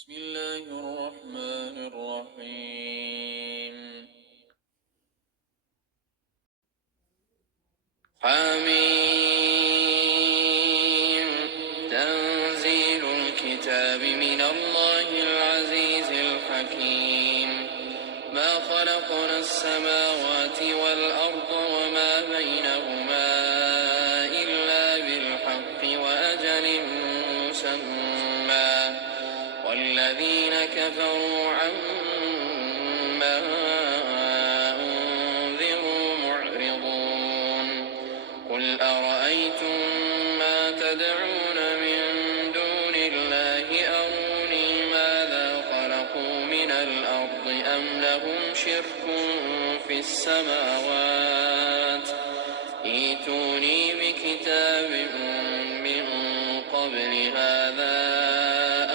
بسم الله الرحمن الرحيم. حميم. تنزيل الكتاب من الله العزيز الحكيم. ما خلقنا السماوات والأرض وما بينهما إلا بالحق وأجل مسمى والذين كفروا عما أنذروا معرضون. قل أرأيتم ما تدعون من دون الله أروني ماذا خلقوا من الأرض أم لهم شرك في السماوات ائتوني بكتاب من قبل هذا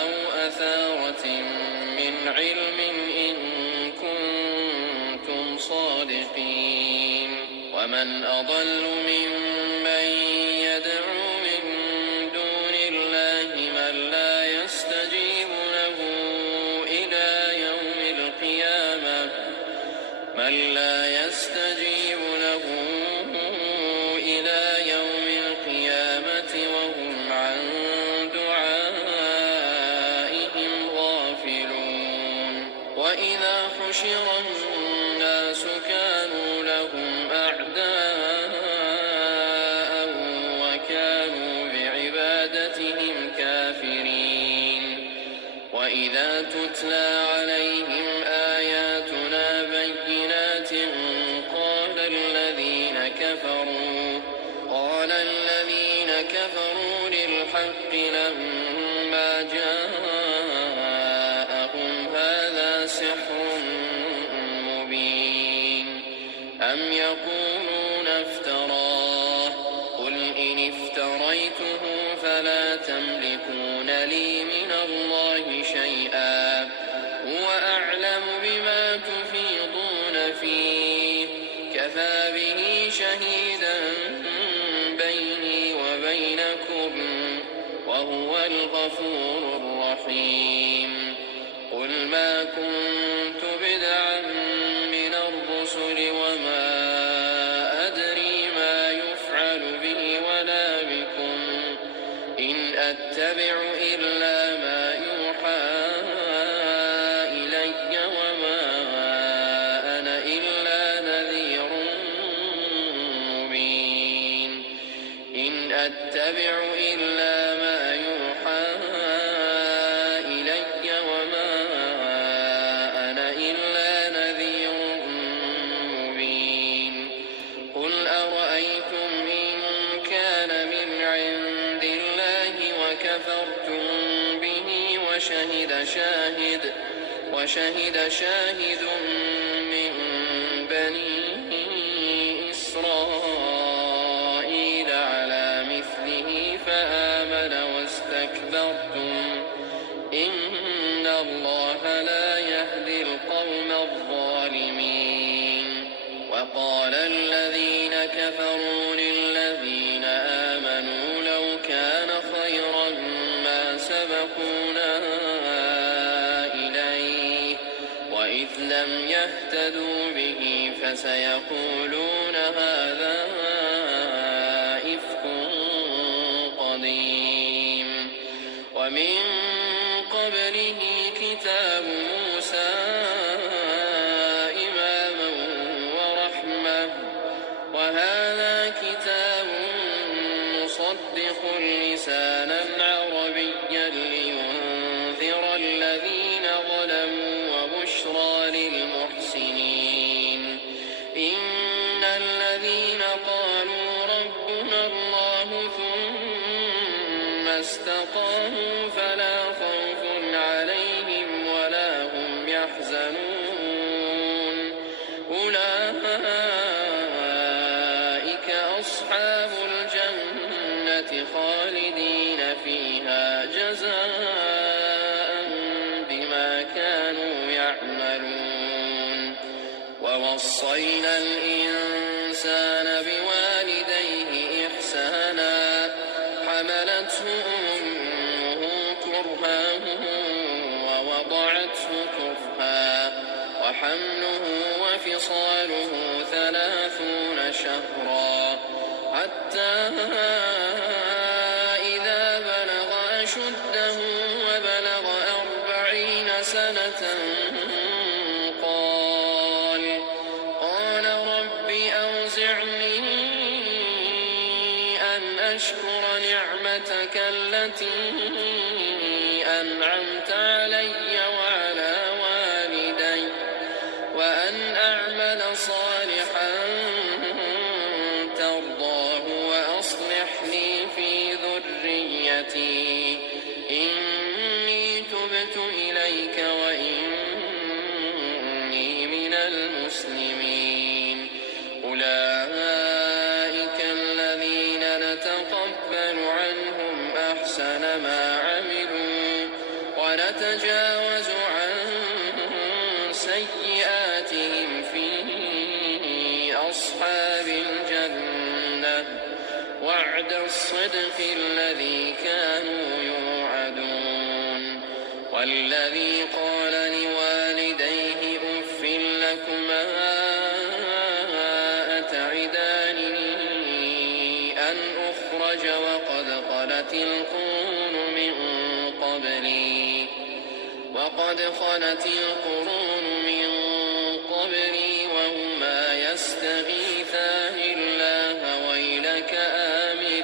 أو أثارة من علم إن كنتم صادقين. ومن أضل ممن يدعو من دون الله من لا يستجيب له إلى يوم القيامة وهم عن دعائهم غافلون. وإذا حشر الناس كانوا لهم أعداء وكانوا بعبادتهم كافرين. وإذا تتلى عليهم آياتنا بينات قال الذين كفروا للحق لما جاءهم هذا سحر مبين أم يقولون افتراه قل إن افتريته فلا تملكون لي من الله شيئا هو أعلم بما تفيضون فيه كفى به شهيدا بيني وبينكم وهو الغفور الرحيم. قل ما كنت بدعا من الرسل وما أدري ما يفعل بي ولا بكم إن أتبع إلا ما يوحى إلي وما أنا إلا نذير مبين. إن أتبع إلا ما يوحى إلي وما أنا إلا نذير مبين. قل أرأيتم إن كان من عند الله وكفرتم به وشهد شاهد من بني إسرائيل على مثله فآمن واستكبرتم إن الله لا يهدي القوم الظالمين. وقال الذين كفروا للذين آمنوا لو كان خيرا ما سبقونا إليه وإذ لم يهتدوا به فسيقولون هذا إفك قديم. ومن قبله كتاب موسى إماما ورحمة وهذا كتاب مصدق لسانا عربيا لينذر الذين ظلموا وبشرى للمحسنين. إن الذين قالوا ربنا الله ثم استقاموا فلا خوف عليهم ولا هم يحزنون أولئك أصحاب الجنة خالدين فيها جزاء بما كانوا يعملون. ووصينا الإنسان بوالديه إحسانا حملته أمه كرها وحمله وفصاله 30 شهرا حتى إذا بلغ أشده وبلغ 40 سنة قال رب أوزعني أن أشكر نعمتك التي أنعمت علي وعلى والدي وأن أعمل صالحا ترضاه وأصلح لي في ذريتي إني تبت إليك وإني من المسلمين أولئك الذين نتقبل عنهم أحسن ما عملوا ونتجاوز عن سيئاتهم في أصحاب الجنة وعد الصدق الذي كانوا يوعدون والذي قال لوالديه أف لكما أتعدانني أن أخرج وقد خلت القرون من قبلي وهما يستغيثان الله ويلك آمن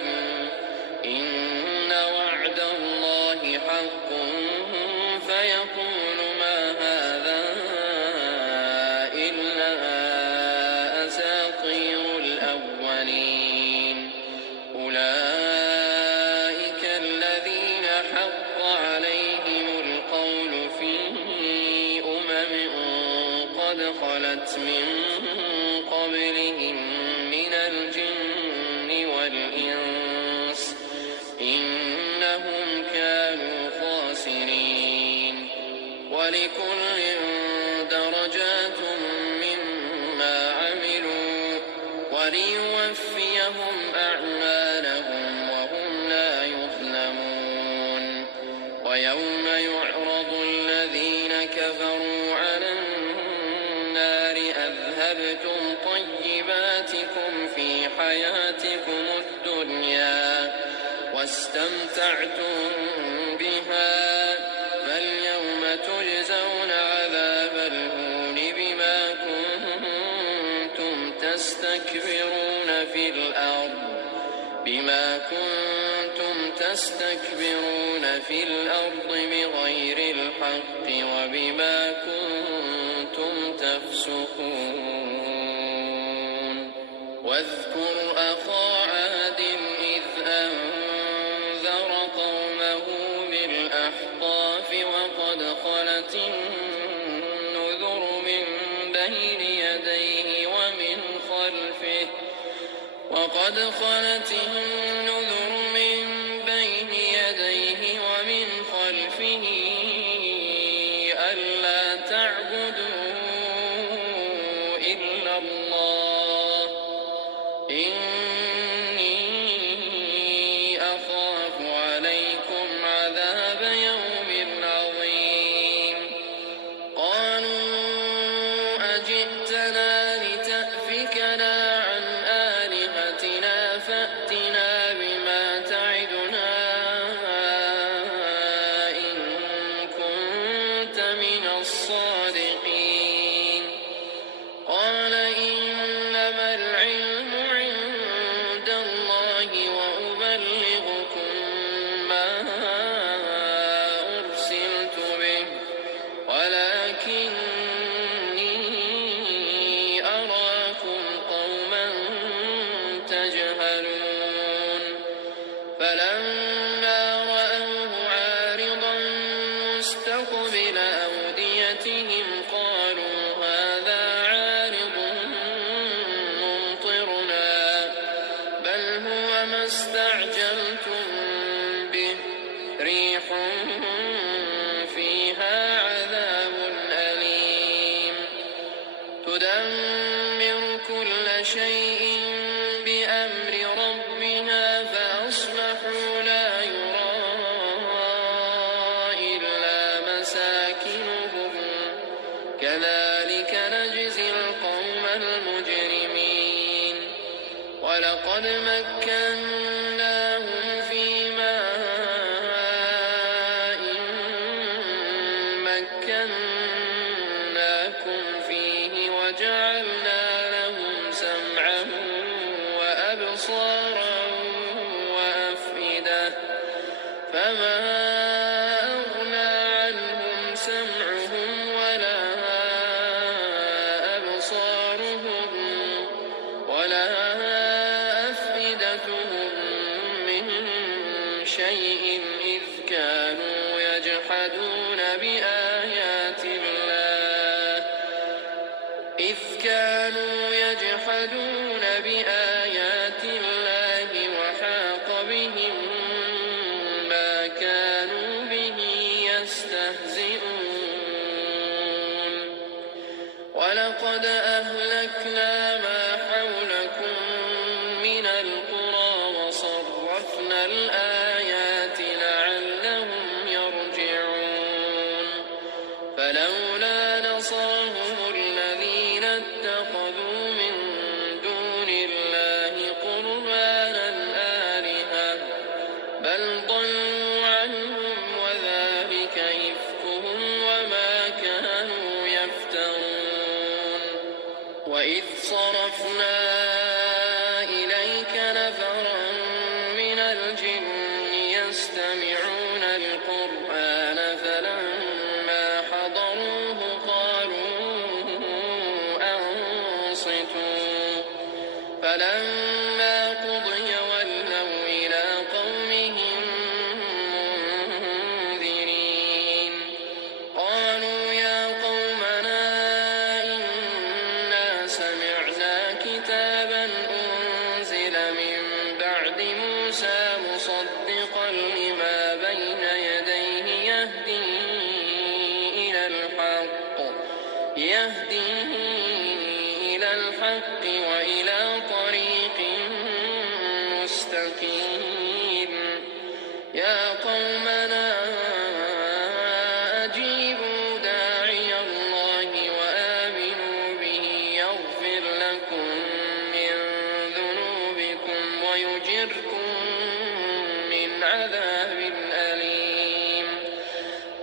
إن وعد الله حق فيقول ما هذا إلا أساطير الأولين أولئك الذين حق عليهم القول في قد خلت من قبلهم من الجن والإنس إنهم كانوا خاسرين ولكل درجات مما عملوا وليوفيهم أعمالهم وهم لا يظلمون ويوم يعرض الذين كفروا على النار أذهبتم طيباتكم في حياتكم الدنيا واستمتعتم بها فاليوم تجزون عذاب الهون بما كنتم تستكبرون في الأرض بغير الحق وبما كنتم تفسقون واذكر أخا عاد إذ أنذر قومه بالأحقاف وقد خلت النذر من بين يديه ومن خلفه ألا تعبدوا إلا الله إني أخاف عليكم عذاب يوم عظيم قالوا أجئتنا لتأفكنا عن آلهتنا فأتنا بما تعدنا إن كنت من الصادقين قال إنما العلم عند الله وأبلغكم ما أرسلت به ولكني أراكم قوما تجهلون فلما رأوه عارضا مستقبل أوديتهم قالوا هذا عارض ممطرنا بل هو ما استعجلتم به ريح فيها عذاب أليم تدمر كل شيء بأمر ربها فأصبحوا لا يرى إلا مساكنهم كذلك فما أغنى عنهم سمعهم ولا أبصارهم ولا أفئدتهم من شيء إذ كانوا يجحدون بآيات الله وحاق بهم ما كانوا به يستهزئون ولقد أهلكنا ما حولكم من القرى وصرفنا الآيات لعلهم يرجعون فلولا نصرهم الذين اتخذوا من دون الله قربانا آلهة بل ضلوا عنهم وذلك إفكهم وما كانوا يفترون وإذ صرفنا إليك نفرا من الجن يستمعون القرآن فلما حضروه قالوا أنصتوا فلما قضي ولوا إلى قومهم منذرين قالوا يا قومنا إنا سمعنا كتابا أنزل من بعد موسى مصدقا لما بين يديه يهدي إلى الحق وإلى طريق مستقيم يا قومنا أجيبوا داعي الله وآمنوا به يغفر لكم من ذنوبكم ويجركم من عذاب أليم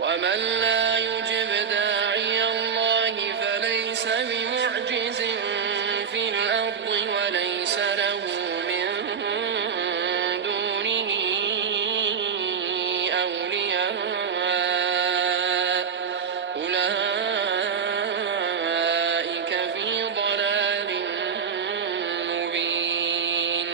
ومن لا يجب داعي الله فليس بمعجز في الأرض وليس له من دونه أولياء أولئك في ضلال مبين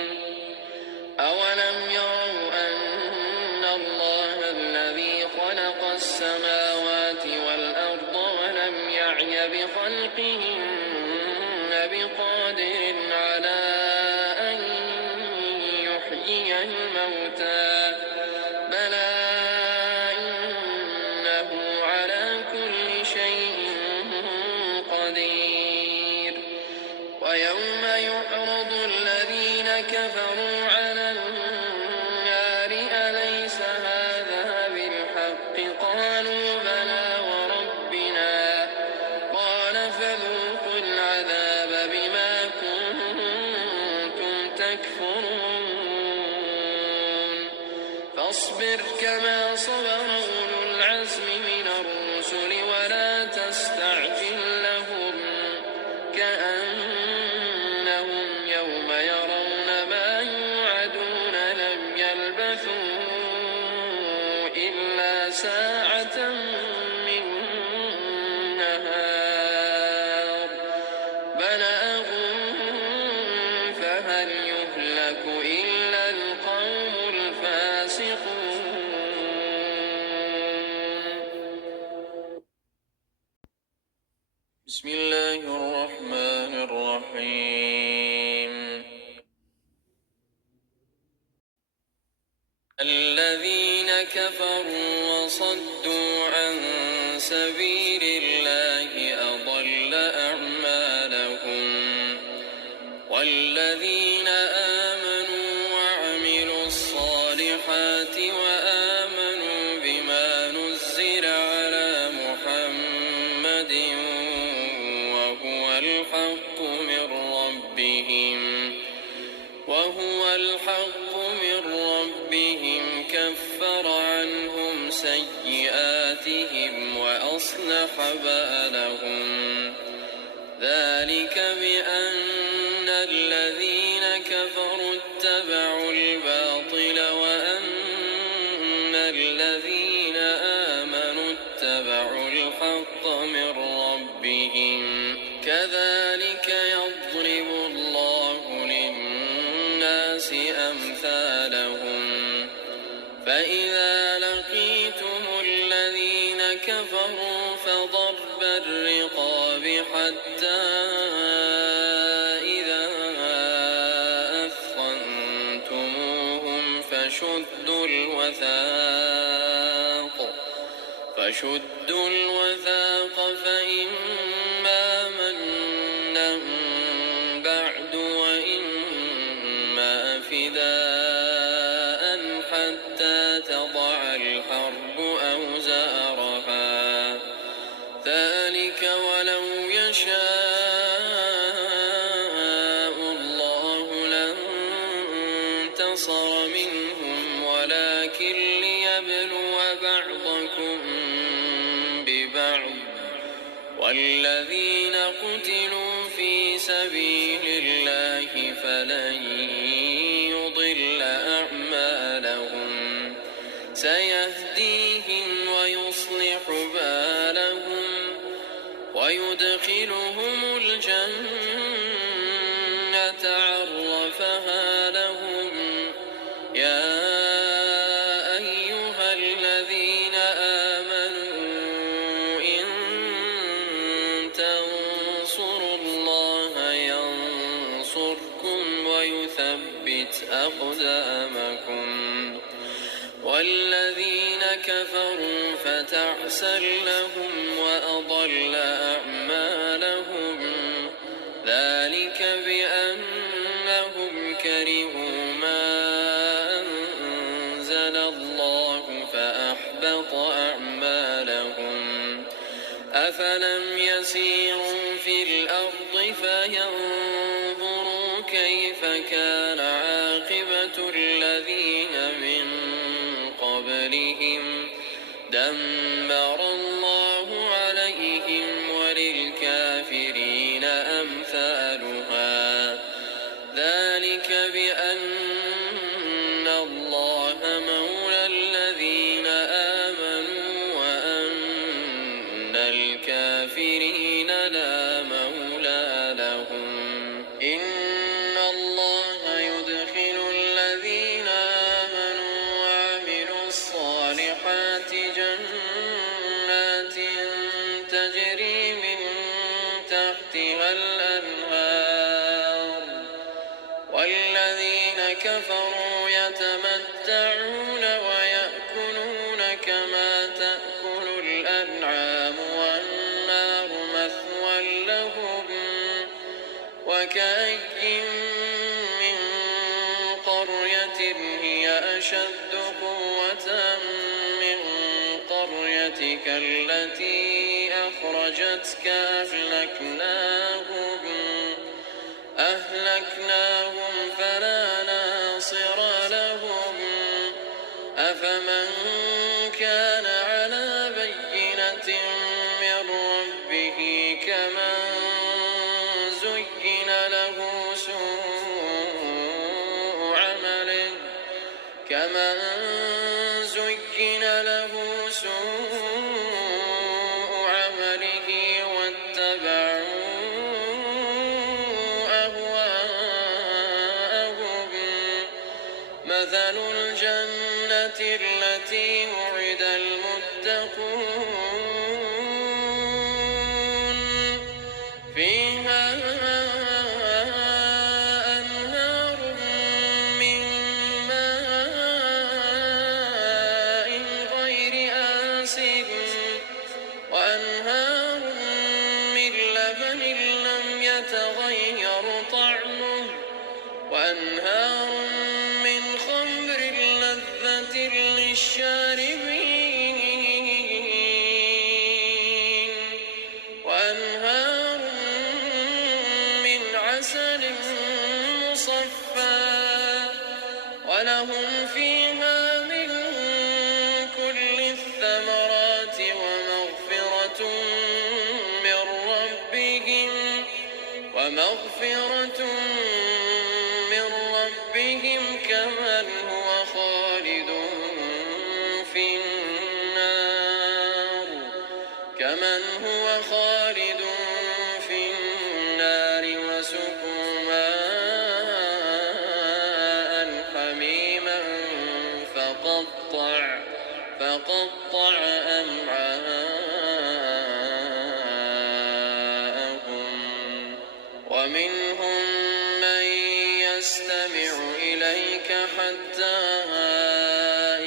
أولم يروا أن الله الذي خلق السماوات والأرض ولم يعي بخلقهن بقادر على أن يحيي الموتى بلى إنه على كل شيء قدير ويوم يعرض الذين كفروا على النار أليس هذا بالحق قالوا بلى وربنا قال فذوقوا العذاب بما كنتم تكفرون فاصبر كما صبر أولو العزم من الرسل ولا تستعجل لهم كأنهم يوم يرون ما يوعدون لم يلبثوا إلا ساعة من نهار بلاغ فهل يهلك إلا القوم الفاسقون بسم الله الرحمن الرحيم الذين كفروا وصدوا عن سبيل الله أضل أعمالهم والذين آمنوا وعملوا الصالحات وآمنوا بما نزل على محمد وهو الحق من ربهم كفر عنهم سيئاتهم وأصلح بالهم ذلك بأن الذين كفروا اتبعوا الباطل وأن الذين آمنوا اتبعوا الحق من ربهم كذلك يضرب الله للناس أمثالهم فإذا لقيتم الذين كفروا فضرب الرقاب حتى إذا أثخنتموهم فشدوا الوثاق فإما منا بعد وإما فداء حتى تضع الحرب أوزارها ذلك ولو يشاء الله لانتصر منهم ولكن ليبلو بعضكم ببعض والذين قتلوا في سبيل الله فلن يضل أعمالهم سيهديهم ويصلح بالهم ويدخلهم الجنة عرفها لهم يا أيها الذين آمنوا إن تنصروا الله ينصركم ويثبت أقدامكم والذين كفروا فتعسا لهم وأضل أعمالهم ذلك بأنهم كرهوا ما أنزل الله فأحبط أعمالهم أفلم يسيروا في الأرض فينظروا كيف كان عاقبة الذين من قبلهم دمر الله عليهم وللكافرين أمثالها ذلك بأن الله مولى الذين آمنوا وأن الكافرين لا مولى لهم إن الله يدخل الذين آمنوا وعملوا الصالحات جنات تجري من تحتها الأنهار والذين كفروا يتمتعون ويأكلون كما تأكل الأنعام والنار مثوى لهم وكأي من قرية هي أشد قوة من قريتك التي أخرجتك أهلكناهم فلا ناصر لهم أفمن كان على بينة من ربه كمن زين له سوء عمله واتبعوا أهواءهم مثل الجنة التي وعد المتقون فيها أنهار من ماء غير آسن وأنهار من لبن لم يتغير طعمه وأنهار من خمر لذة للشاربين وأنهار من عسل مصفى ولهم فيها من كل الثمرات ومغفرة من ربهم كمن هو خالد في النار فقطع أمعاءهم. ومنهم من يستمع إليك حتى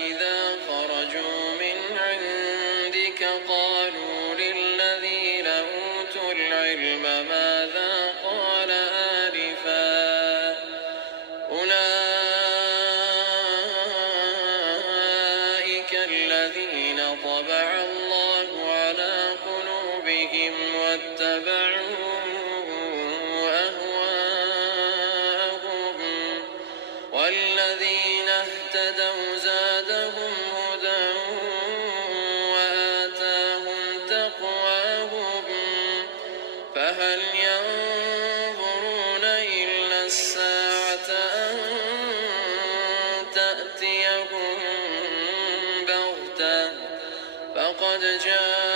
إذا خرجوا من عندك قالوا للذين أوتوا العلم ماذا قال آنفا أولئك الذين طبع الله على قلوبهم واتبعوا أهواءهم والذين اهتدوا زادهم هدى وآتاهم تقواهم فهل ينظرون إلا الساعة أن تأتيهم بغتة فقد جاء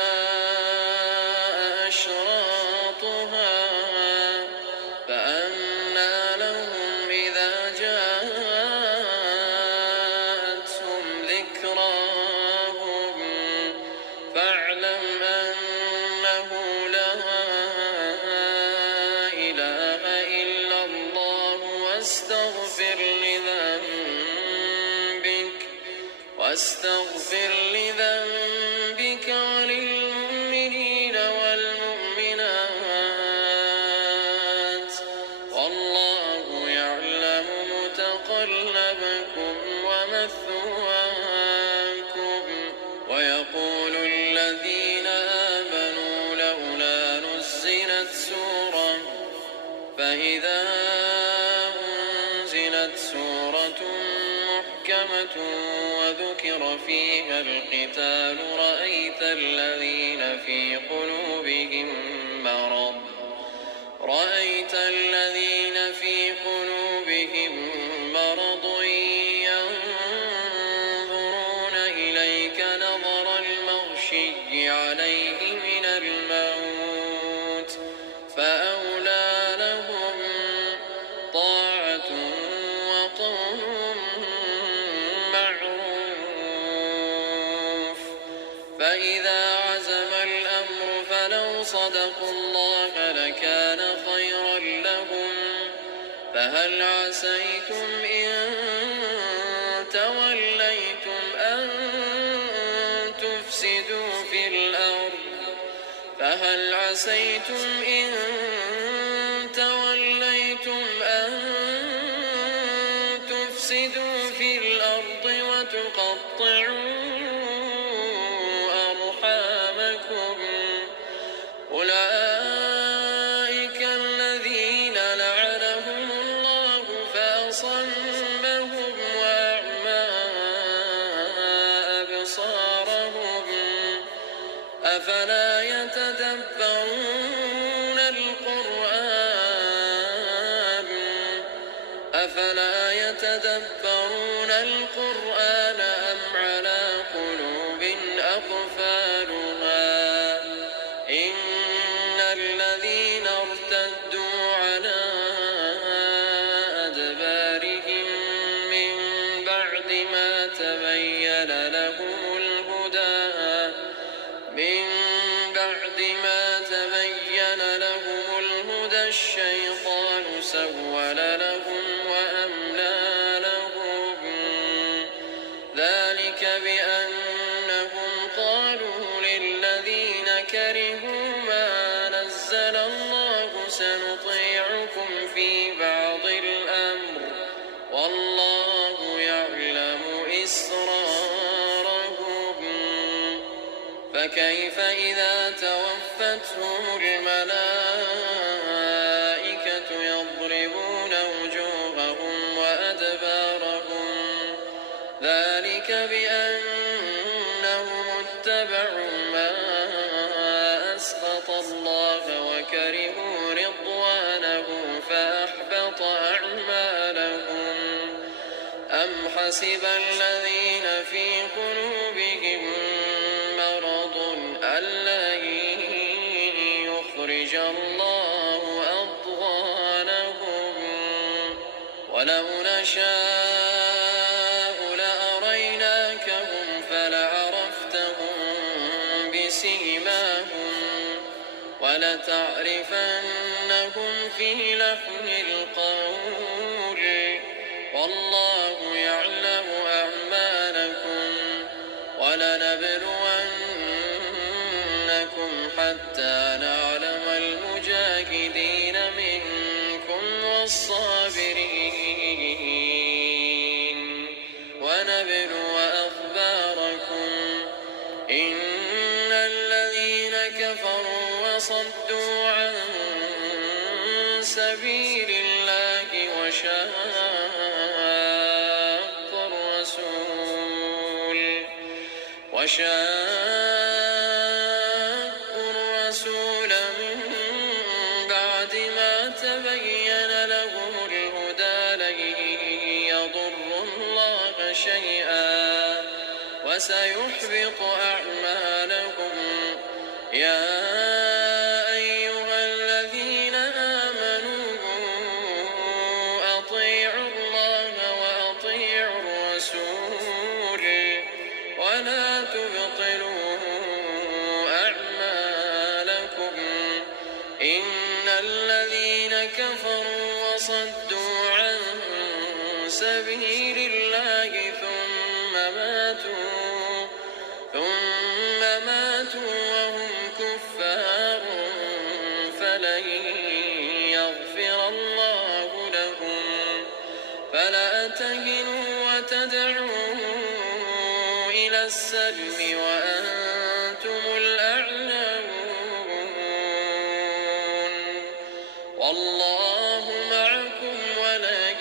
أشراطها فأنى لهم إذا جاءتهم ذكراهم فاعلم أنه لا إله إلا الله واستغفر لذنبك وللمؤمنين والمؤمنات والله يعلم متقلبكم ومثواكم. ويقول الذين آمنوا لولا نزلت سورة فإذا أنزلت سورة محكمة وذكر فيها القتال رأيت الذين في قلوبهم مرض ينظرون إليك نظر المغشي عليه من الموت فأولى لهم طاعة وقول معروف. فإذا عزم الأمر فلو صدقوا الله لكان خيرا لهم فهل عسيتم إن توليتم أن تفسدوا في الأرض وتقطعوا أرحامكم أولئك الذين لعنهم الله فأصمهم وأعمى أبصارهم أفلا يتدبرون القرآن أم على قلوب أقفالها إن الذين ارتدوا على أدبارهم من بعد ما تبين لهم الهدى الشيطان سول لهم وأملى لهم ذلك بأنهم قالوا للذين كرهوا ما نزل الله سنطيعكم في بعض الأمر والله يعلم إسرارهم فكيف إذا توفتهم الملائكة يضربون وجوههم وأدبارهم ذلك بأنهم اتبعوا ما أسخط الله وكرهوا رضوانه فأحبط أعمالهم. أم حسب الذين في قلوبهم مرض أن لن يخرج الله أضغانهم ولو نشاء لأريناهم ولتعرفنهم في لحن القول والله يعلم أعمالكم ولنبلونكم حتى نعلم المجاهدين منكم والصابرين ونبلو أخباركم إن الذين كفروا وصدوا عن سبيل الله وشاقوا الرسول من بعد ما تبين لهم الهدى لن يضروا الله شيئا وسيحبط أعمالهم يا أيها الذين آمنوا أطيعوا الله وأطيعوا الرسول ولا تبطلوا أعمالكم إن الذين كفروا وصدوا عن سبيل الله ثم ماتوا وهم كفار فلن يغفر الله لهم فلا تهنوا وتدعوا إلى السلم وأنتم الأعلون والله معكم ولن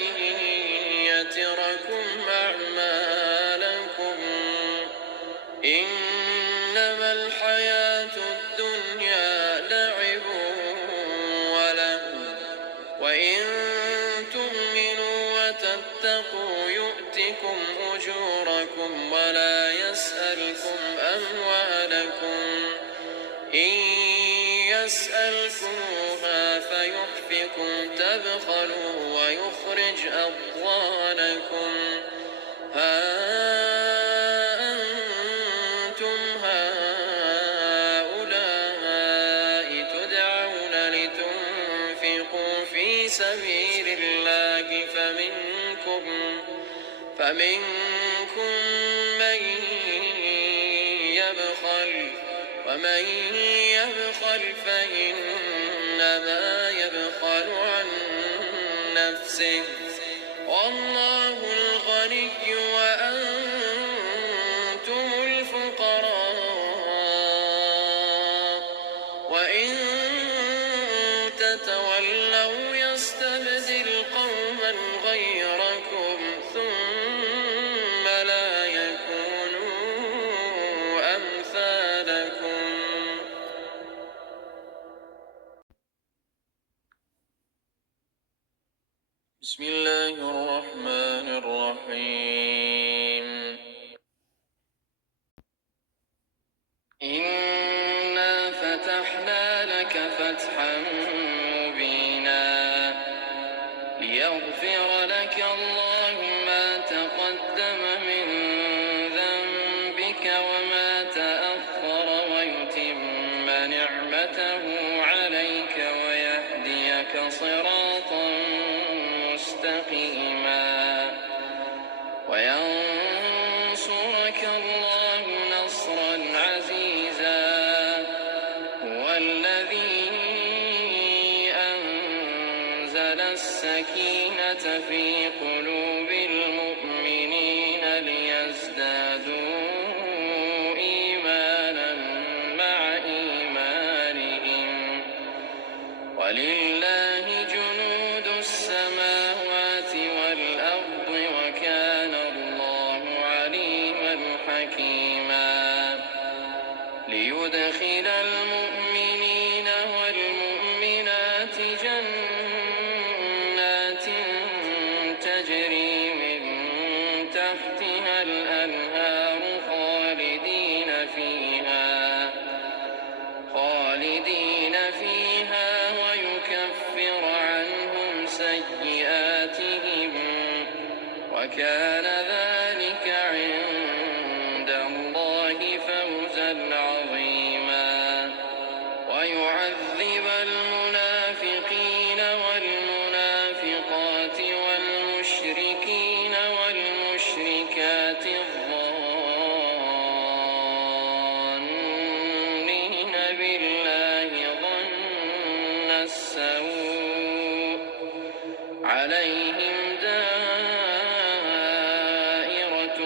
يتركم أعمالكم إنما الحياة الدنيا لعب ولهو وإن تؤمنوا وتتقوا يؤتكم أجوركم ولا يسألكم أموالكم إن يسألكموها فيحفكم تبخلوا ويخرج أضغانكم ها أنتم هؤلاء تدعون لتنفقوا في سبيل الله فمنكم من يبخل ومن يبخل فإنما يبخل عن نفسه والله الغني وأنتم الفقراء وإن تتولوا يستبدل قوما غيركم ثم لا يكونوا أمثالكم بسم الله الرحمن الرحيم إنا فتحنا لك فتحا مبينا ليغفر لك الله ما تقدم من ذنبك وما تأخر ويتم نعمته عليك ويهديك صراطا مستقيما وينصرك الله نصرا عزيزا هو الذي أنزل السكينة في قلوب المؤمنين ليزدادوا إيمانا مع إيمانهم ولله جنود السماوات والأرض وكان الله عليما حكيما ليدخل المؤمنين والمؤمنات جنات تجري من تحتها الأنهار خالدين فيها ويكفر عنهم سيئاتهم وكان ذلك عند الله فوزا عظيما ويعذب عليهم دائرة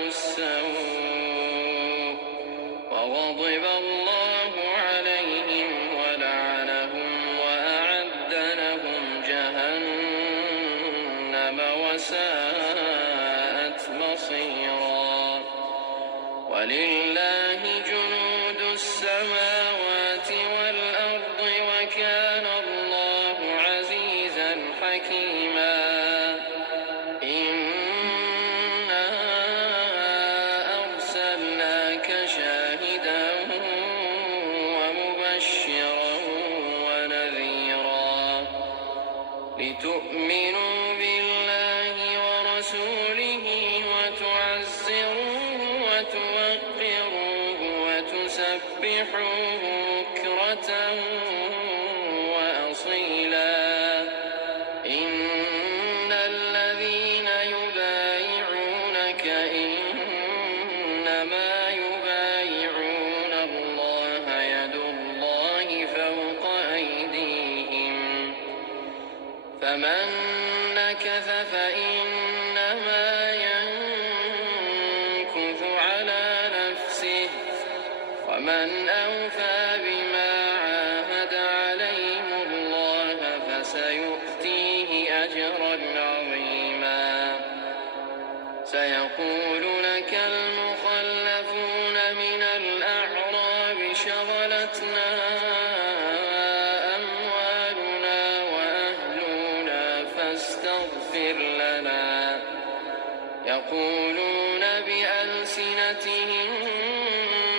السوء وغضب الله عليهم ولعنهم وأعد لهم جهنم وساءت مصيرا. ولله جنود السماوات والأرض وكان الله عزيزا حكيما. إنا أرسلناك شاهدا ومبشرا ونذيرا لتؤمنوا بالله ورسوله وتعزروه وتوقروه وتسبحوه بكرة وأصيلا. إن الذين يبايعونك إنما يبايعون الله يد الله فوق أيديهم فمن نكث فإنما ينكث على نفسه ومن أوفى بما عاهد عليه الله فسيؤتيه أجرا عظيما. سيقول لك المخلفون من الأعراب شغلتنا أموالنا وأهلنا فاستغفر لنا يقولون بألسنتهم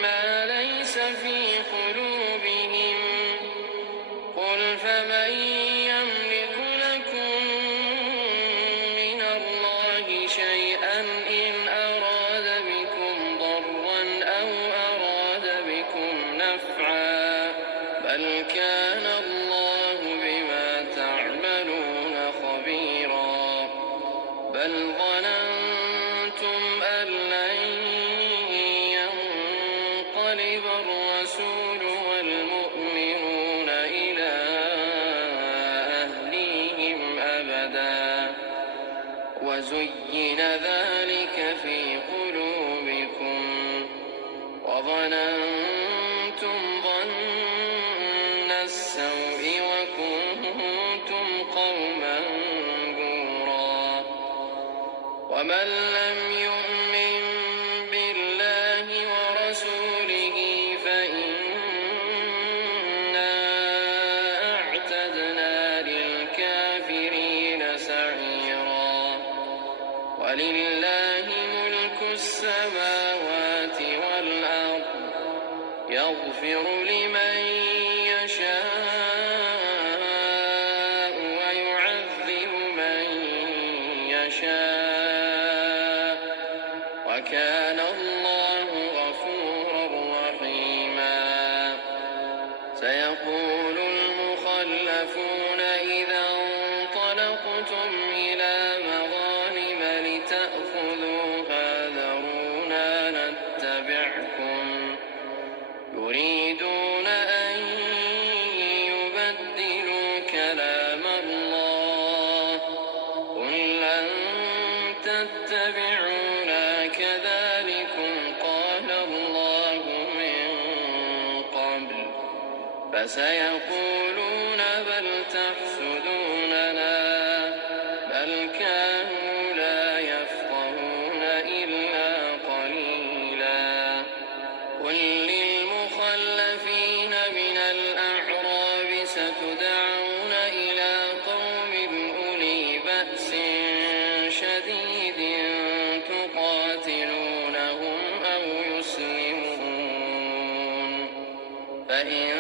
ما ليس في قلوبهم قل فمن يملك لكم من الله شيئا إن أراد بكم ضرا أو أراد بكم نفعا بل كان الله بما تعملون خبيرا. بل ظننتم أن لن ينقلب الرسول والمؤمنون إلى أهليهم أبدا وزين ذلك في قلوبكم وظننتم ظن السوء وكنتم قوما بورا. ومن لم يؤمن بالله ورسوله فإنا أعتدنا للكافرين سعيرا. ولله ملك السماوات والأرض يغفر لمن يشاء ويعذب من يشاء وكان الله غفورا رحيما. سيقول المخلفون إذا انطلقتم إلى مغانم لتأخذوها ذرونا نتبعكم يريدون أن يبدلوا كلام الله قل لن تتبعونا كذلكم قال الله من قبل فسيقولون بل تحسدوننا بل كانوا لا يفقهون إلا قليلا. قل للمخلفين من الأعراب ستدعون إلى قوم أولي بأس شديد تقاتلونهم أو يسلمون فإن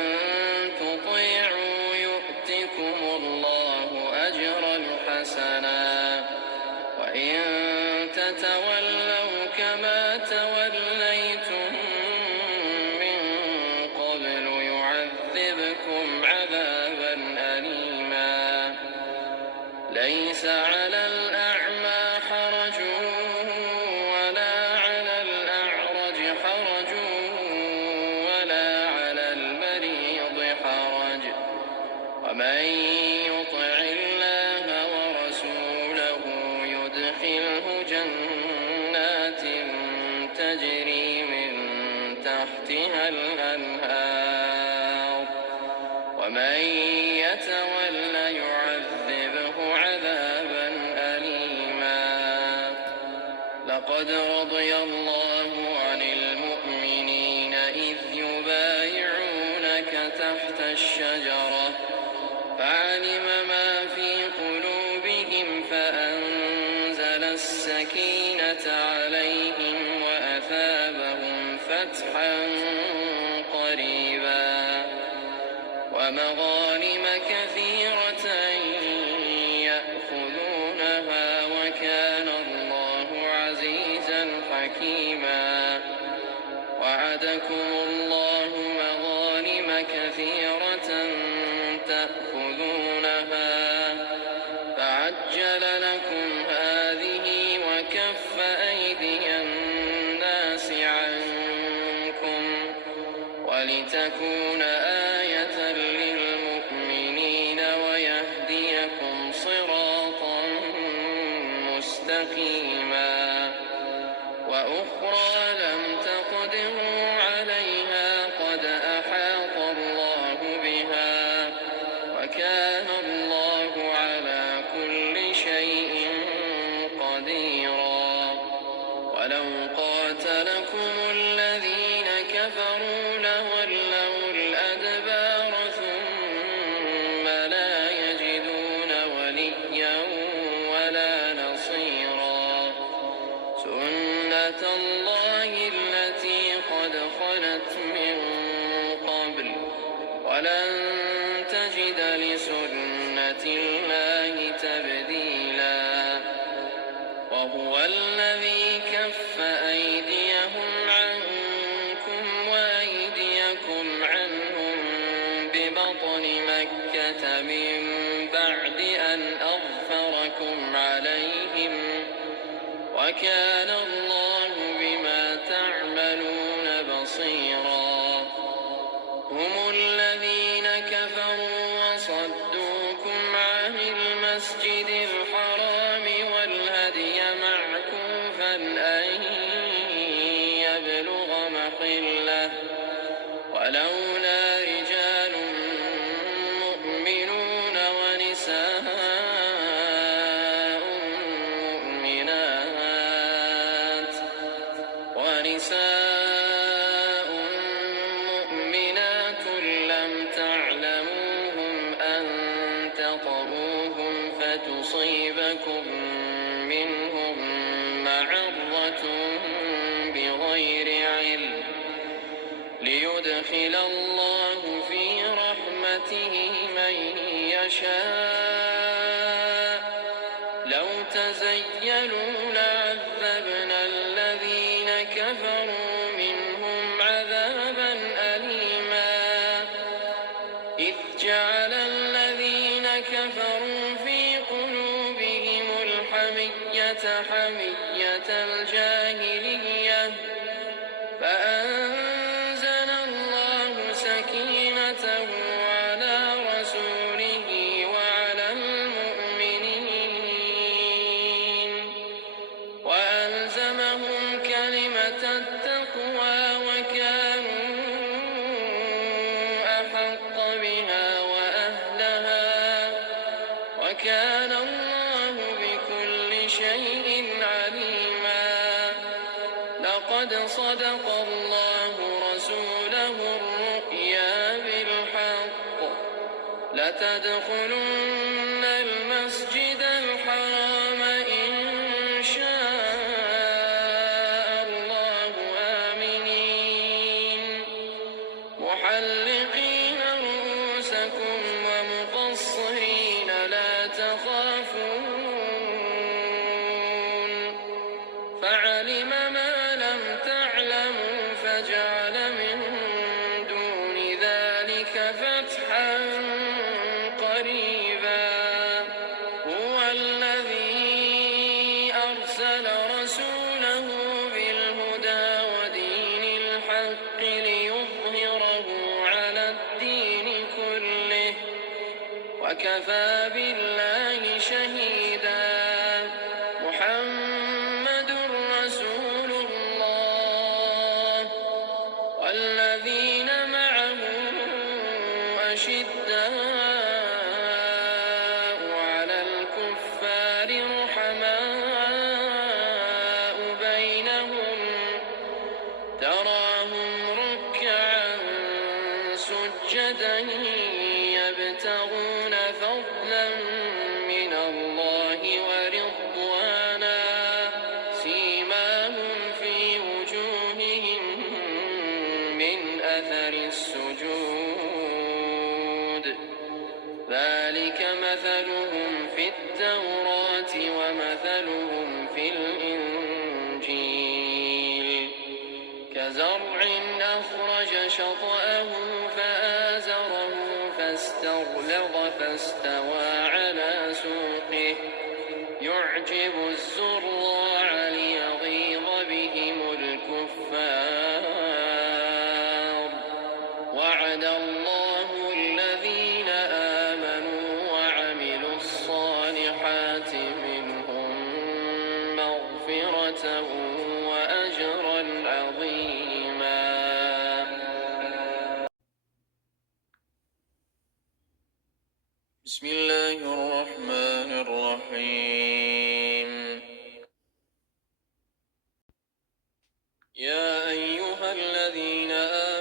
تطيعوا يؤتكم الله أجرا حسنا وإن تتولوا كما توليتم من قبل يعذبكم عذابا أليما. ليس على الأعمى حرج ولا على الأعرج حرج ولا على المريض حرج ومن يطع الله ورسوله تجري من تحتها الأنهار ومن يتول يعذبه عذابا أليما. لقد رضي الله عن المؤمنين إذ يبايعونك تحت الشجرة فعلم ما في قلوبهم فأنزل السكينة عليهم وأثابهم فتحا قريبا ومغانم كثيرة يأخذونها وكان الله عزيزا حكيما. وعدكم الله مغانم كثيرة تأخذونها فعجل لكم هذه وكف أيدي الناس عنكم ولتكون آية للمؤمنين ويهديكم صراطا مستقيما. وأخرى لم تقدروا عليها قد أحاط الله بها وكان الله على كل شيء قديرا. ولو قاتلكم الذين كفروا لولوا الأدبار ثم لا يجدون وليا ولا نصيرا. سنة الله التي قد خلت من قبل ولن تجد لسنة الله تبديلا. وهو الذي كف أيديهم عنكم وأيديكم عنهم ببطن مكة من بعد أن أظفركم عليهم وكان الله بما تعملون بصيرا. هم الذين كفروا وصدوكم عن المسجد الحرام والهدي معكوفا أن يبلغ محله ولولا رجال مؤمنون ونساء مؤمنات لم تعلموهم أن تطؤوهم فتصيبكم منهم معرة بغير علم ليدخل الله في رحمته من يشاء. لو تزيلوا لعذبنا الذين كفروا منهم عذابا أليما. إذ جعل الذين كفروا في قلوبهم الحمية حمية الجاهلية فأنزل الله سكينته على رسوله وعلى المؤمنين وألزمهم كلمة التقوى وكانوا أحق بها وأهلها وكان الله بكل شيء عليما. لقد صدق الله رسوله الرؤيا بالحق لتدخلن المسجد الحرام إن شاء الله آمنين محلقين رؤوسكم ومقصرين لا تخافون فعلم ما لم تعلموا فجعل من دون ذلك فتحا قريبا. هو الذي أرسل رسوله بالهدى ودين الحق ليظهره على الدين كله وكفى بالله شهيدا. محمد رسول الله أشداء على الكفار رحماء بينهم تراهم ركعا سجدا يبتغون فضلا من الله ورضوانا سيماهم في وجوههم من أثر السجود ذلك مثلهم في التوراة ومثلهم في الإنجيل كزرع أخرج شطأه فآزره فاستغلظ فاستوى على سوقه يعجب الزراع ليغيظ بهم الكفار وعد الله الذين آمنوا وعملوا الصالحات منهم مغفرة وأجرا عظيما. بسم الله الرحمن الرحيم. يا أيها الذين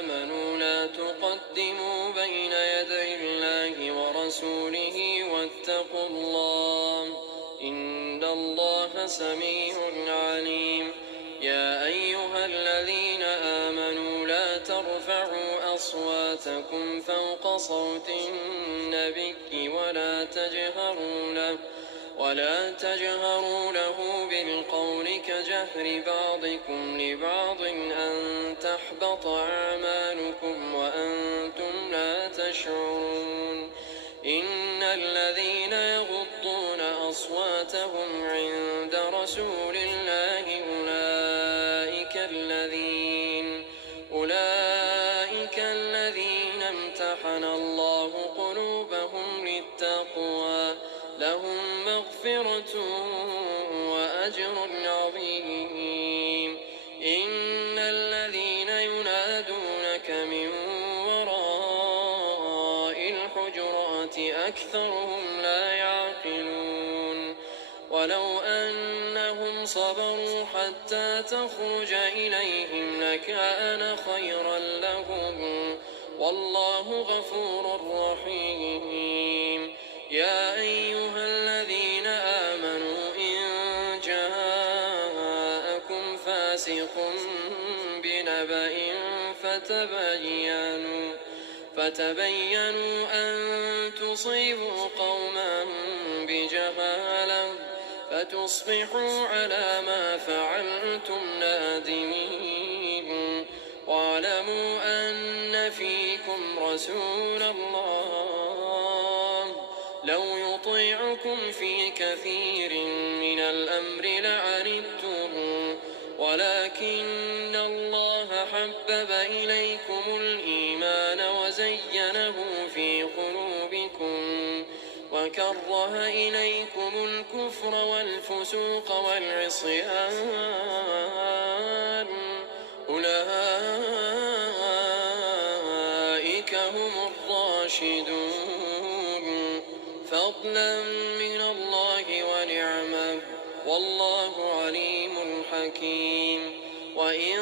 آمنوا لا تقدموا بين يدي الله ورسوله واتقوا الله إن الله سميع عليم. يا أيها الذين آمنوا لا ترفعوا أصواتكم فوق صوت النبي ولا تجهروا له بالقول كجهر بعضكم لبعض أن تحبط أعمالكم وأنتم لا تشعرون. إن الذين يغضون أصواتهم عند رسول الله أولئك الذين امتحن الله قلوبهم للتقوى لهم مغفرة وأجر عظيم. إن الذين ينادونك من وراء الحجرات أكثرهم لا يعقلون. ولو أنهم صبروا حتى تخرج إليهم لكان خيرا لهم والله غفور رحيم. يا أيها الذين آمنوا إن جاءكم فاسق بنبأ فتبينوا أن تصيبوا قوما بجهالة فتصبحوا على ما فعلتم نادمين. واعلموا أن فيكم رسول الله لو يطيعكم في كثير من الأمر لعنتم ولكن الله حبب إليكم الإيمان وزينه في قلوبكم وكره إليكم الكفر والفسوق والعصيان أولئك هم الراشدون فضلا من الله ونعمة والله عليم حكيم. وإن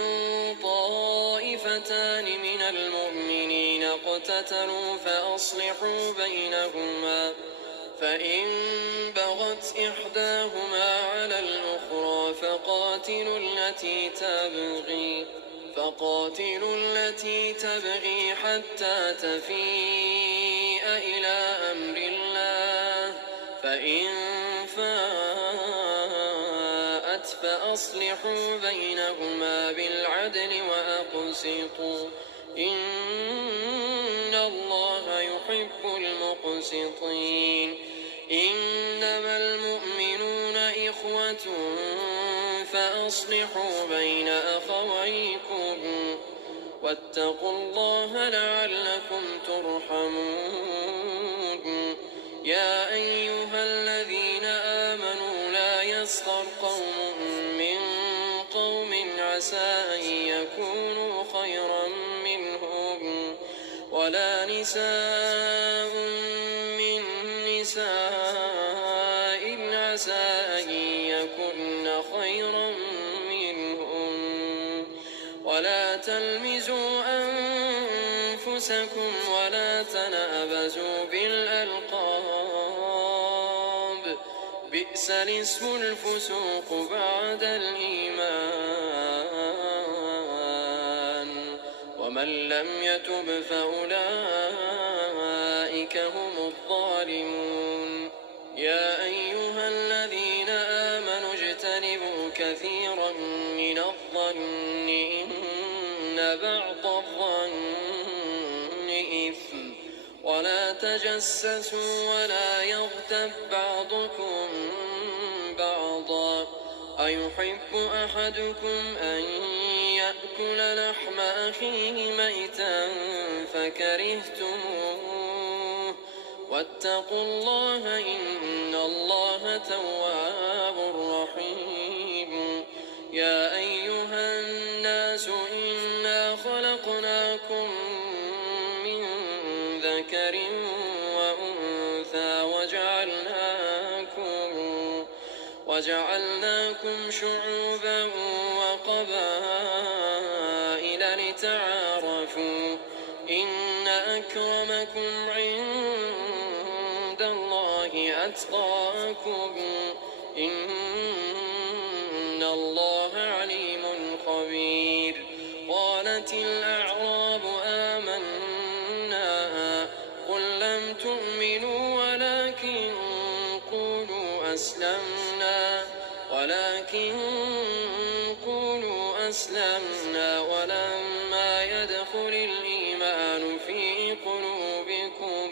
طائفتان من المؤمنين اقتتلوا فأصلحوا بينهما فإن بغت إحداهما على الأخرى فقاتلوا التي تبغي حتى تفيء إلى أمر الله فإن فاءت فأصلحوا بينهما بالعدل وأقسطوا إن الله يحب المقسطين. إنما المؤمنون إخوة فأصلحوا بين أخويكم واتقوا الله لعلكم ترحمون. يا أيها الذين آمنوا لا يسخر قوم من قوم عسى أن يكونوا خيرا منهم ولا نساء ولا تلمزوا أنفسكم ولا تنابزوا بالألقاب بئس الاسم الفسوق بعد الإيمان ومن لم يتب فأولئك هم الظالمون يا أيها الذين آمنوا اجتنبوا كثيرا من الظن إن بعض الظن إثم ولا تجسسوا ولا يغتب بعضكم بعضا أيحب أحدكم أن يأكل لحم أخيه ميتا فكرهتموه واتقوا الله إن الله تواب رحيم يا أيها الناس إنا خلقناكم من ذكر وأنثى وجعلناكم شعوبا وقبائل لتعارفوا إن أكرمكم عند الله أتقاكم إن الله عليم خبير قالت الأعراب آمنا قل لم تؤمنوا ولكن قولوا أسلمنا ولما يدخل الإيمان في قلوبكم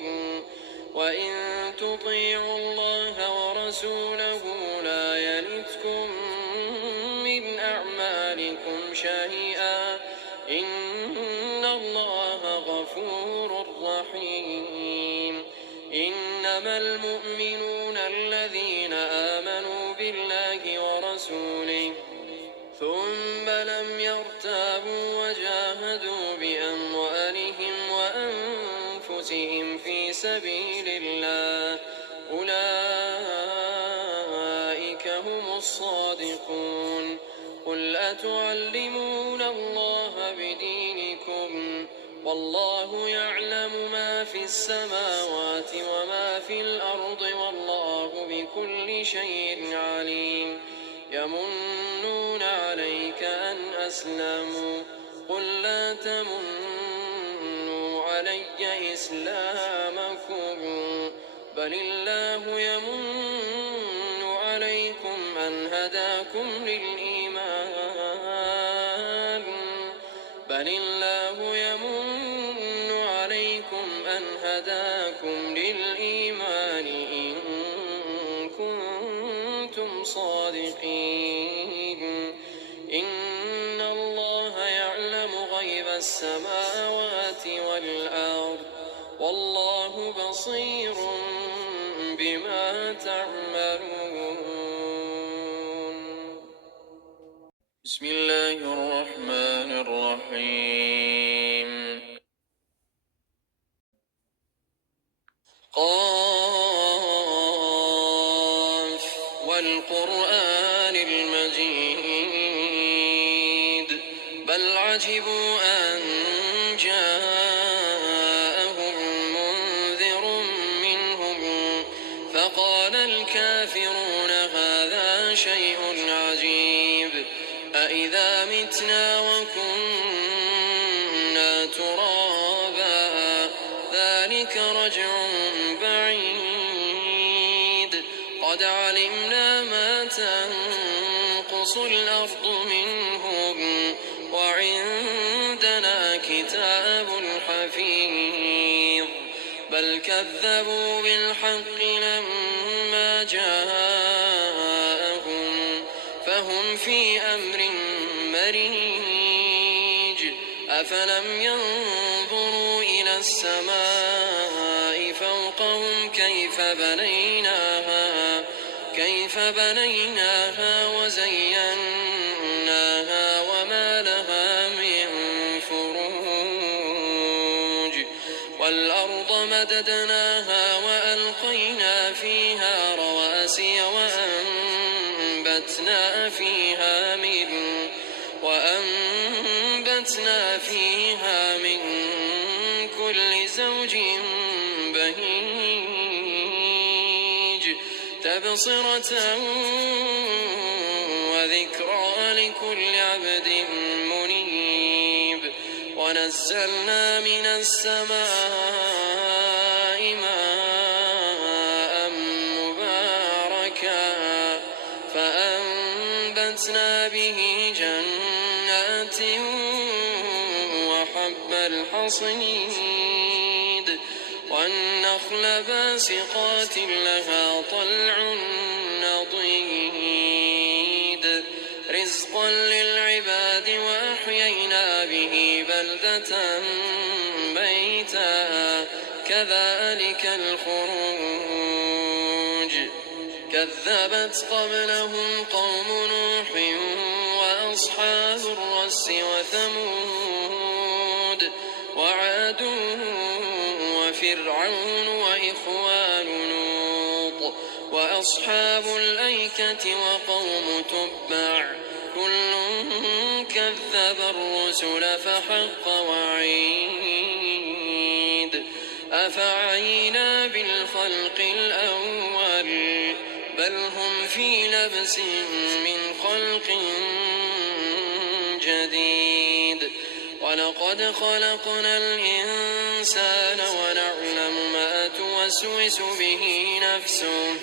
وإن تطيعوا الله ورسوله لا يلتكم من أعمالكم شيئا إن الله غفور رحيم إنما المؤمنون الذين آمنوا بالله ورسوله ثم لم يرتابوا وجاهدوا بأموالهم وأنفسهم في سبيل الله أولئك هم الصادقون قل أتعلمون الله بدينكم والله يعلم ما في السماوات وما في الأرض والله بكل شيء عليم يمنون عليك أن أسلموا قل لا تمنوا علي إسلامكم بل الله يمن عليكم أن هداكم للإيمان بل الله يمن عليكم أن هداكم للإيمان إن كنتم صادقين إن الله يعلم غيب السماوات والأرض والله بصير بما تعملون بسم الله الرحمن الرحيم قاف والقرآن المجيد بل عجبوا أن جاءهم منذر منهم فقال الكافرون هذا شيء عجيب أإذا متنا وكنا ترابا ذلك رجع بعيد قد علمنا ما تنقص الأرض منهم وعندنا كتاب حفيظ بل كذبوا بالحق لما جاءهم فهم في أمر مريج أفلم ينظروا إلى السماء فوقهم كيف بنيناها وزيناها وما لها من فروج والأرض مددناها وألقينا فيها رواسي وأنبتنا وأنبتنا فيها من كل زوج بهيج تبصرة وذكرى لكل عبد منيب ونزلنا من السماء ماء مباركا فأنبتنا به جنات وحب الحصيد والنخل باسقات لها طلع نضيد رزقا للعباد وأحيينا به بلدة ميتا كذلك الخروج كذبت قبلهم قوم نوح وأصحاب الرس وثمود وعاد وفرعون وإخوان لوط وأصحاب الأيكة وقوم تبع كل كذب الرسل فحق وعيد أفعينا بالخلق الأول بل هم في لبس من خلق جديد ولقد خلقنا الإنسان ونعلم ما توسوس به نفسه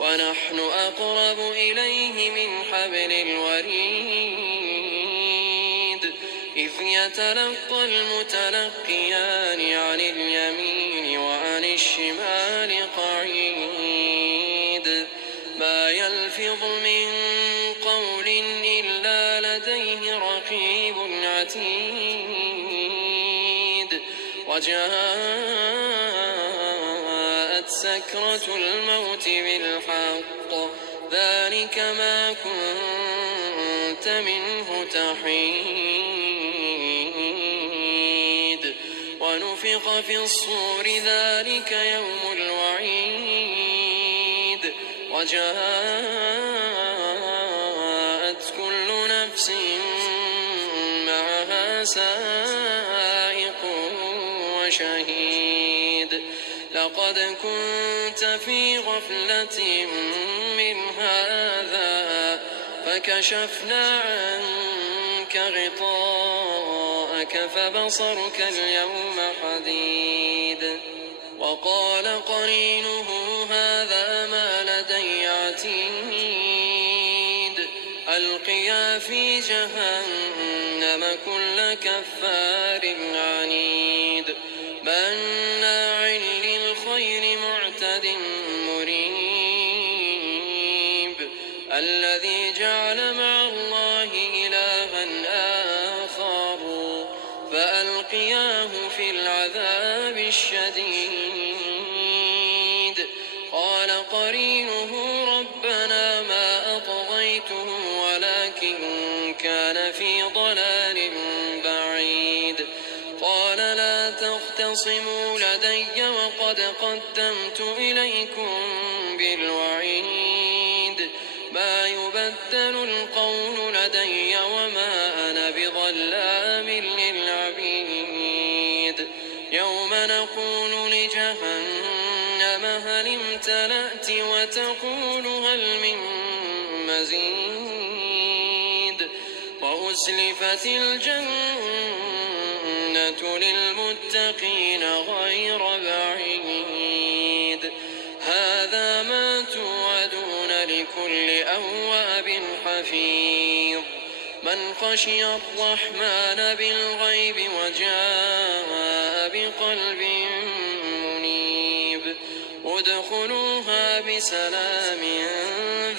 ونحن أقرب إليه من حبل الوريد إذ يتلقى المتلقيان عن اليمين وعن الشمال قعيد ما يلفظ من قول إلا لديه رقيب عتيد وجاءت سكرة الموت بالحق ذلك ما كنت منه تحيد ونفخ في الصور ذلك يوم الوعيد وجاءت كل نفس معها سائق وشهيد لقد كنت في غفلة من هذا فكشفنا عنك غطاءك فبصرك اليوم حديد وقال قرينه هذا ما لدي عتيد ألقيا في جهنم كل كفار عنيد مناع للخير معتد مريب الذي جعل مع الله إلها آخر فألقياه في العذاب الشديد قال قرينه ربنا ما أطغيته ولكن كان في ضلال بعيد قال لا تختصموا لدي وقد قدمت إليكم بالوعيد ما يبدل القول لدي وما أنا بظلام للعبيد يوم نقول لجهنم هل امتلأت وتقول هل من مزيد وأزلفت الجنة للمتقين غير بعيد هذا ما توعدون لكل أواب حفيظ من خشي الرحمن بالغيب وجاء بقلب منيب ادخلوها بسلام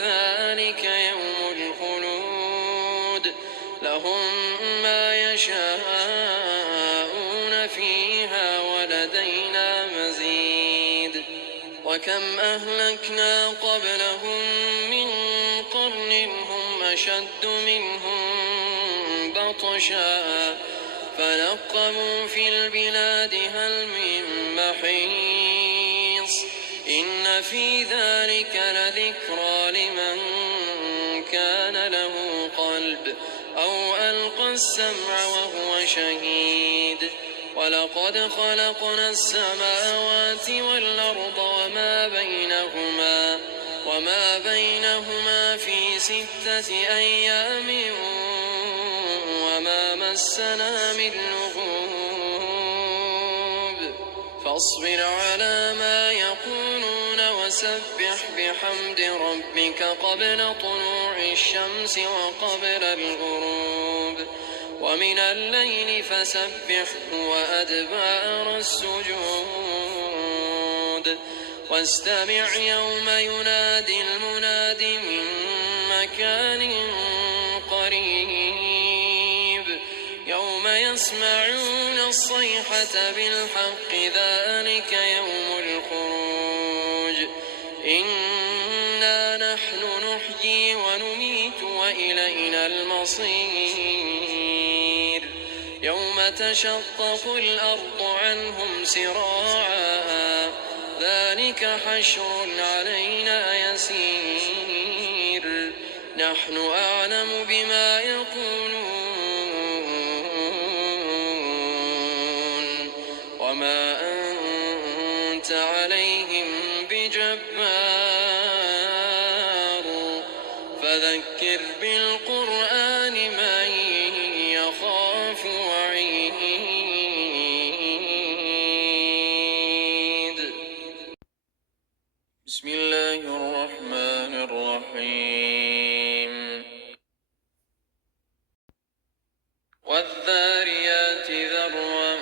ذلك يوم الخلود لهم ما يشاءون فيها ولدينا مزيد وكم أهلكنا قبلهم من قرن هم أشد منهم بطشا فنقبوا في البلاد هل من محيص إن في ذلك لذكرى لمن كان له قلب أو ألقى السمع وهو شهيد ولقد خلقنا السماوات والأرض وما بينهما في 6 أيام وما مسنا من لغوب فاصبر على ما يقولون وسبح بحمد ربك قبل طلوع الشمس وقبل الغروب ومن الليل فسبحه وأدبار السجود واستمع يوم ينادي المناد من مكان قريب يوم يسمعون الصيحة بالحق ذلك يوم الخروج إنا نحن نحيي ونميت وإلينا المصير يوم تشقق الأرض عنهم سراعا ذلك حشر علينا يسير نحن أعلم بما يقولون وما أنت عليهم بجبار فذكر بالقرآن من يخاف وعيد بسم الله الرحمن الرحيم والذاريات ذروا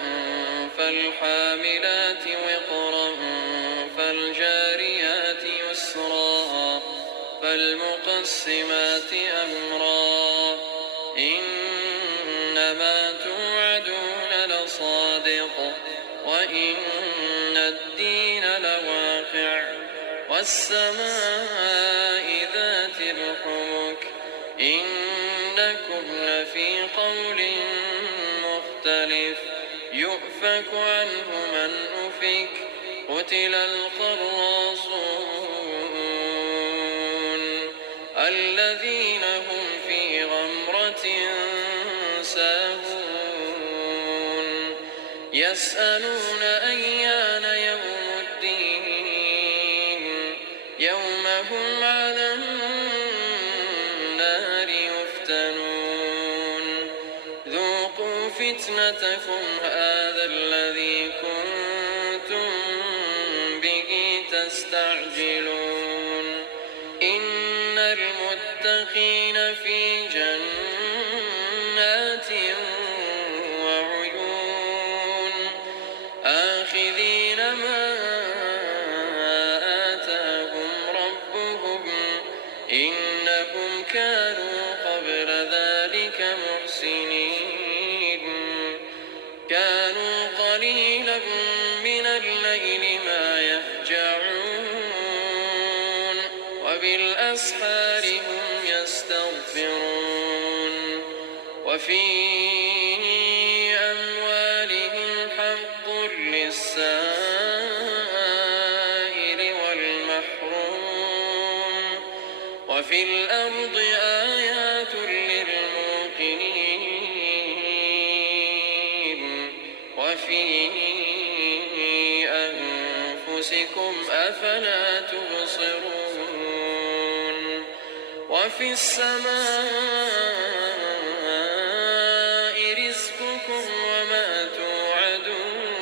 فالحاملات وقرا فالجاريات يسرا فالمقسمات أمرا إنما توعدون لصادق وإن الدين لواقع والسماء ذات الحبك إنكم لفي قول مختلف يؤفك عنه من أفك قتل الخراصون الذين هم في غمرة ساهون يسألون أيان يوم الدين يوم هم على النار يفتنون ذوقوا فتنتكم هذا الذي كنتم به تستعجلون إن المتقين في جنات وعيون آخذين ما إنهم كانوا قبل ذلك محسنين كانوا قليلا من الليل ما يهجعون وبالأسحار هم يستغفرون وفي أموالهم حق للسائل والمحروم وفي الأرض آيات للموقنين وفي أنفسكم أفلا تبصرون وفي السماء رزقكم وما توعدون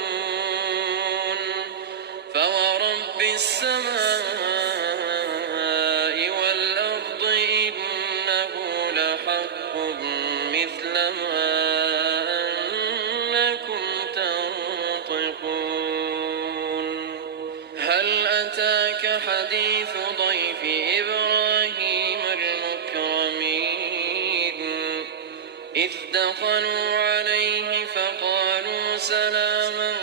فورب السماء والأرض إنه لحق مثل ما أنكم تنطقون هل أتاك حديث ضيف إبراهيم المكرمين إذ دخلوا عليه فقالوا سلاما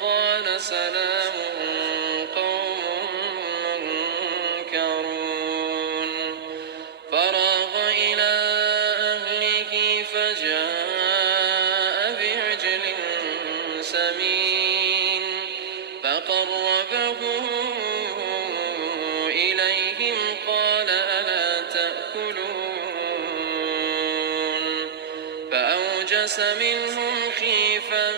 قال سلام قوم منكرون فراغ إلى أهله فجاء بعجل سمين فقربه إليهم قال ألا تأكلون فأوجس منهم خيفة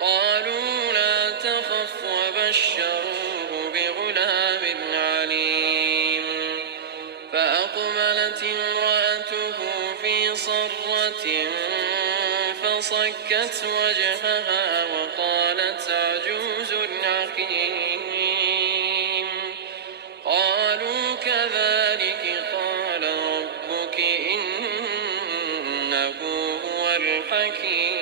قالوا لا تخف وبشروه بغلام عليم فأقبلت امرأته في صرة فصكت وجهها وقالت عجوز عقيم قالوا كذلك قال ربك إنه هو الحكيم